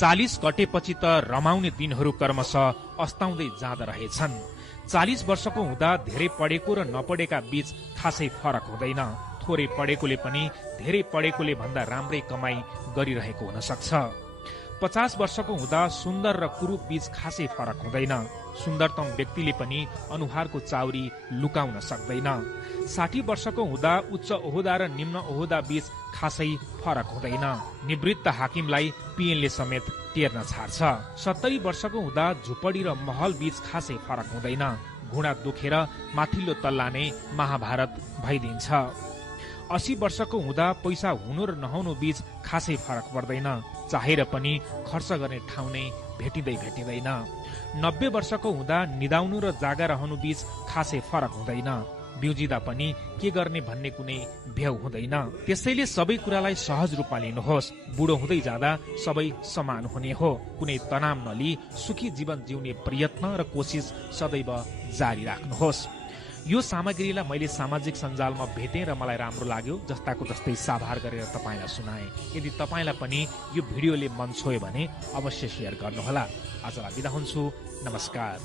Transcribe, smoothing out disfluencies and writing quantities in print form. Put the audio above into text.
40 कटेपछि त रमाउने दिनहरू क्रमशः अस्ताउँदै जाँदा रहेछन्। 40 वर्षको हुँदा धेरै पढेको र नपढेका बीच खासै फरक हुँदैन। थोरै पढेकोले पनि धेरै पढेकोले भन्दा राम्रै कमाई गरिरहेको हुन सक्छ। 50 वर्षको हुँदा सुन्दर र कुरूप बीच खासै फरक हुँदैन। सुन्दरतम व्यक्तिले पनि अनुहारको चाउरी लुकाउन सक्दैन। 60 वर्षको हुँदा उच्च ओहदा र निम्न ओहदा बीच खासै फरक हुँदैन। निवृत्त हाकिमलाई पिएनले समेत टेर्न छाड्छ। 70 वर्षको हुँदा झुपडी र महल बीच खासै फरक हुँदैन। घुँडा दुखेर माथिल्लो तल्ला नै महाभारत भइदिन्छ। 80 वर्षको हुँदा पैसा हुनु र नहुनु बीच खासै फरक पर्दैन। चाहेर पनि खर्च गर्ने ठाउँ नै भेटिँदैन। 90 वर्षको हुँदा निदाउनु र जागा रहनु बीच खासै फरक हुँदैन। बिउजिँदा पनि के गर्ने भन्ने कुनै भ्याउ हुँदैन। त्यसैले सबै कुरालाई सहज रूपमा लिनुहोस्। बुढो हुँदै जाँदा सबै समान हुने हो। कुनै तनाव नलिई सुखी जीवन जिउने प्रयत्न र कोसिस सदैव जारी राख्नुहोस्। यो सामग्रीलाई मैले सामाजिक सञ्जालमा भेटेँ र मलाई राम्रो लाग्यो। जस्ताको जस्तै साभार गरेर तपाईँलाई सुनाएँ। यदि तपाईँलाई पनि यो भिडियोले मन छोयो भने अवश्य सेयर गर्नुहोला। आजलाई बिदा हुन्छु। नमस्कार।